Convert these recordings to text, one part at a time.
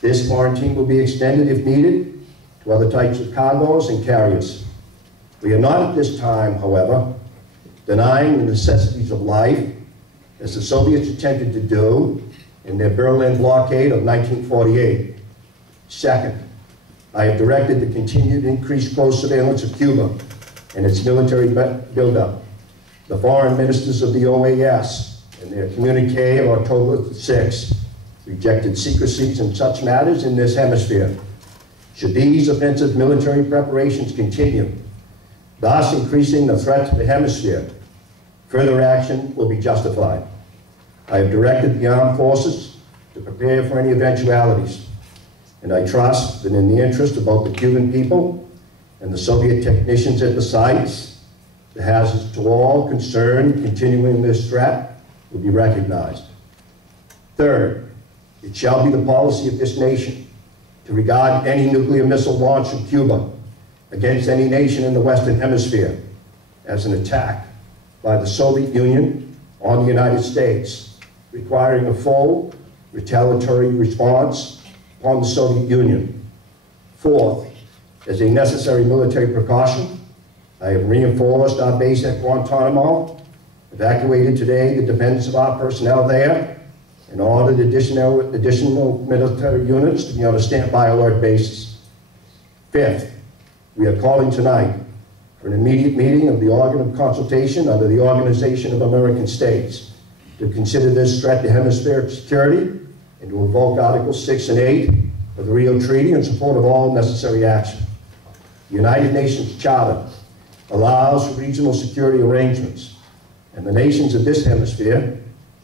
This quarantine will be extended if needed to other types of cargoes and carriers. We are not at this time, however, denying the necessities of life, as the Soviets attempted to do in their Berlin blockade of 1948. Second, I have directed the continued increased close surveillance of Cuba and its military buildup. The foreign ministers of the OAS, in their communique of October 6, rejected secrecies in such matters in this hemisphere. Should these offensive military preparations continue, thus increasing the threat to the hemisphere, further action will be justified. I have directed the armed forces to prepare for any eventualities, and I trust that in the interest of both the Cuban people and the Soviet technicians at the sites, the hazards to all concerned continuing this threat will be recognized. Third, it shall be the policy of this nation to regard any nuclear missile launch from Cuba against any nation in the Western Hemisphere as an attack by the Soviet Union on the United States, requiring a full retaliatory response upon the Soviet Union. Fourth, as a necessary military precaution, I have reinforced our base at Guantanamo, evacuated today the dependents of our personnel there, and ordered additional military units to be on a standby alert basis. Fifth, we are calling tonight for an immediate meeting of the organ of consultation under the Organization of American States to consider this threat to hemispheric security and to invoke Articles 6 and 8 of the Rio Treaty in support of all necessary action. The United Nations Charter allows for regional security arrangements, and the nations of this hemisphere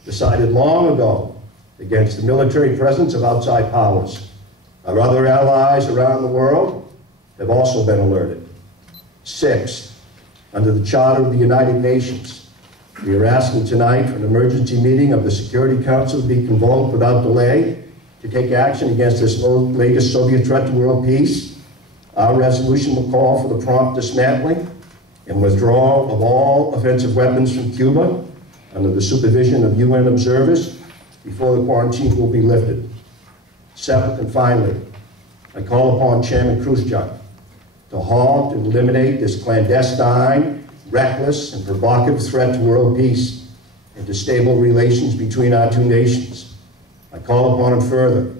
decided long ago against the military presence of outside powers. Our other allies around the world have also been alerted. Sixth, under the Charter of the United Nations, we are asking tonight for an emergency meeting of the Security Council to be convoked without delay to take action against this latest Soviet threat to world peace. Our resolution will call for the prompt dismantling and withdrawal of all offensive weapons from Cuba under the supervision of UN observers before the quarantine will be lifted. Seventh and finally, I call upon Chairman Khrushchev to halt and eliminate this clandestine, reckless, and provocative threat to world peace and to stable relations between our two nations. I call upon him further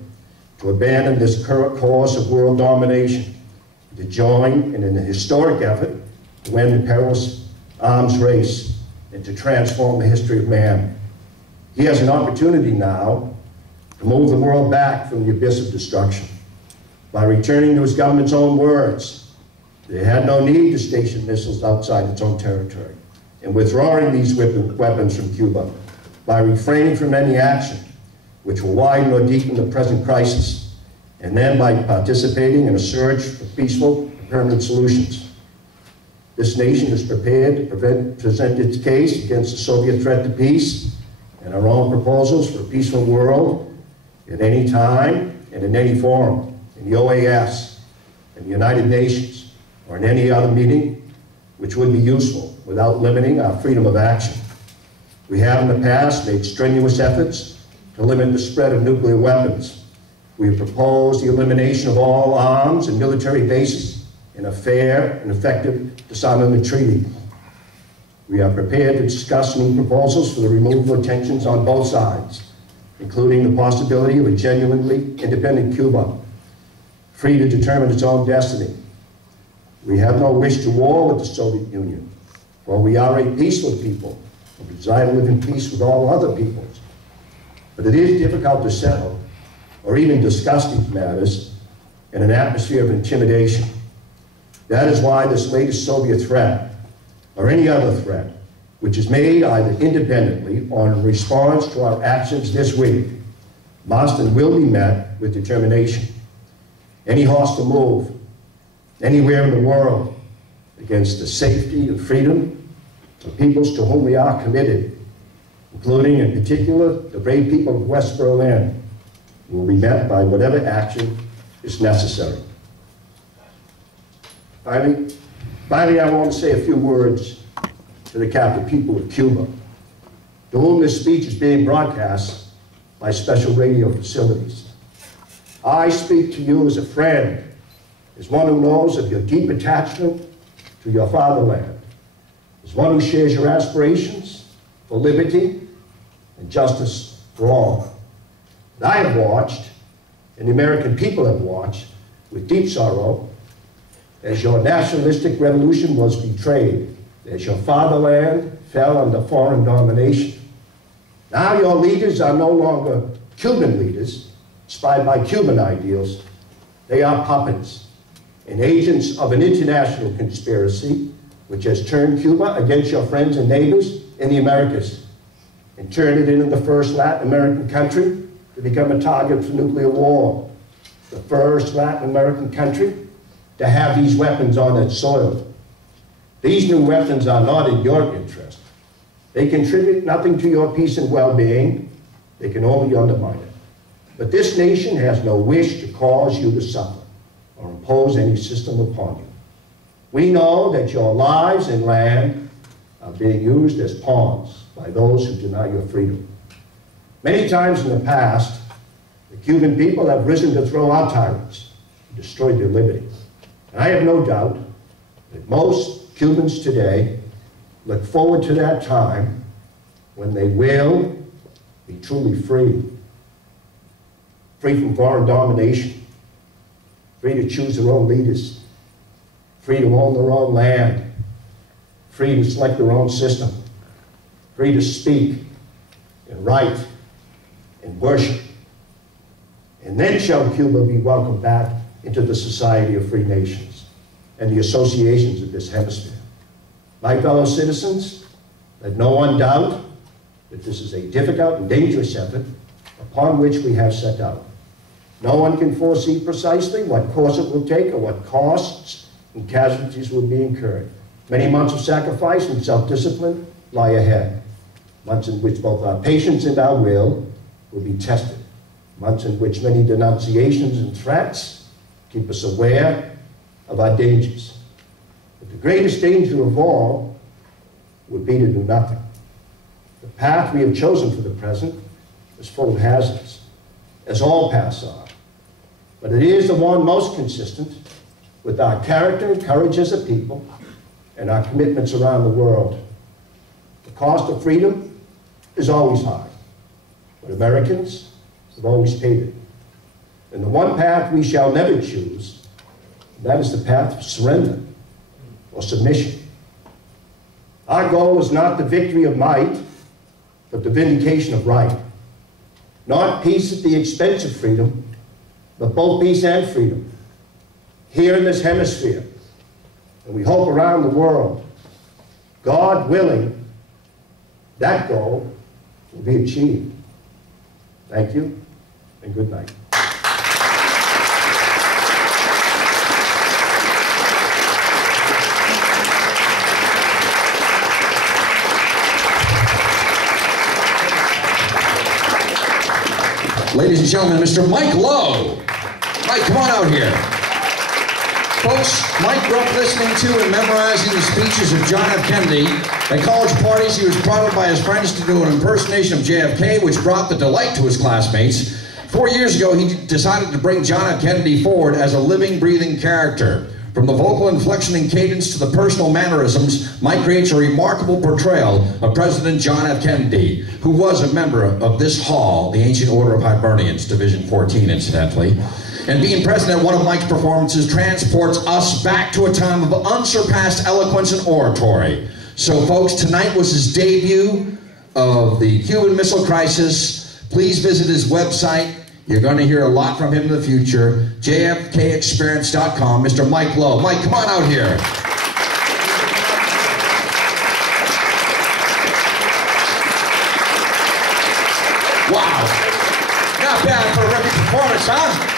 to abandon this current course of world domination, to join in an historic effort to end the perilous arms race and to transform the history of man. He has an opportunity now to move the world back from the abyss of destruction by returning to his government's own words. They had no need to station missiles outside its own territory, and withdrawing these weapons from Cuba by refraining from any action which will widen or deepen the present crisis, and then by participating in a search for peaceful and permanent solutions. This nation is prepared to present its case against the Soviet threat to peace and our own proposals for a peaceful world at any time and in any forum, in the OAS, in the United Nations, or in any other meeting which would be useful without limiting our freedom of action. We have in the past made strenuous efforts to limit the spread of nuclear weapons. We have proposed the elimination of all arms and military bases in a fair and effective disarmament treaty. We are prepared to discuss new proposals for the removal of tensions on both sides, including the possibility of a genuinely independent Cuba, free to determine its own destiny. We have no wish to war with the Soviet Union, for we are a peaceful people and desire to live in peace with all other peoples. But it is difficult to settle or even discuss these matters in an atmosphere of intimidation. That is why this latest Soviet threat, or any other threat, which is made either independently or in response to our actions this week, must and will be met with determination. Any hostile move anywhere in the world against the safety and freedom of peoples to whom we are committed, including in particular the brave people of West Berlin, will be met by whatever action is necessary. Finally, I want to say a few words to the captive people of Cuba, to whom this speech is being broadcast by special radio facilities. I speak to you as a friend, as one who knows of your deep attachment to your fatherland, as one who shares your aspirations for liberty and justice for all. And I have watched, and the American people have watched, with deep sorrow, as your nationalistic revolution was betrayed, as your fatherland fell under foreign domination. Now your leaders are no longer Cuban leaders, inspired by Cuban ideals. They are puppets and agents of an international conspiracy which has turned Cuba against your friends and neighbors in the Americas and turned it into the first Latin American country to become a target for nuclear war. The first Latin American country to have these weapons on its soil. These new weapons are not in your interest. They contribute nothing to your peace and well-being. They can only undermine it. But this nation has no wish to cause you to suffer or impose any system upon you. We know that your lives and land are being used as pawns by those who deny your freedom. Many times in the past, the Cuban people have risen to throw out tyrants and destroy their liberty. And I have no doubt that most Cubans today look forward to that time when they will be truly free. Free from foreign domination, free to choose their own leaders, free to own their own land, free to select their own system, free to speak and write and worship. And then shall Cuba be welcomed back into the society of free nations and the associations of this hemisphere. My fellow citizens, let no one doubt that this is a difficult and dangerous effort upon which we have set out. No one can foresee precisely what course it will take or what costs and casualties will be incurred. Many months of sacrifice and self-discipline lie ahead. Months in which both our patience and our will be tested. Months in which many denunciations and threats keep us aware of our dangers. But the greatest danger of all would be to do nothing. The path we have chosen for the present is full of hazards, as all paths are. But it is the one most consistent with our character and courage as a people and our commitments around the world. The cost of freedom is always high, but Americans have always paid it. And the one path we shall never choose, that is the path of surrender or submission. Our goal is not the victory of might, but the vindication of right. Not peace at the expense of freedom, but both peace and freedom. Here in this hemisphere, and we hope around the world, God willing, that goal will be achieved. Thank you, and good night. Ladies and gentlemen, Mr. Mike Lowe. Mike, come on out here. Folks, Mike grew up listening to and memorizing the speeches of John F. Kennedy. At college parties, he was prodded by his friends to do an impersonation of JFK, which brought the delight to his classmates. 4 years ago, he decided to bring John F. Kennedy forward as a living, breathing character. From the vocal inflection and cadence to the personal mannerisms, Mike creates a remarkable portrayal of President John F. Kennedy, who was a member of this hall, the Ancient Order of Hibernians, Division 14, incidentally. And being present at one of Mike's performances transports us back to a time of unsurpassed eloquence and oratory. So, folks, tonight was his debut of the Cuban Missile Crisis. Please visit his website. You're going to hear a lot from him in the future. JFKExperience.com. Mr. Mike Lowe. Mike, come on out here. Wow. Not bad for a record performance, huh?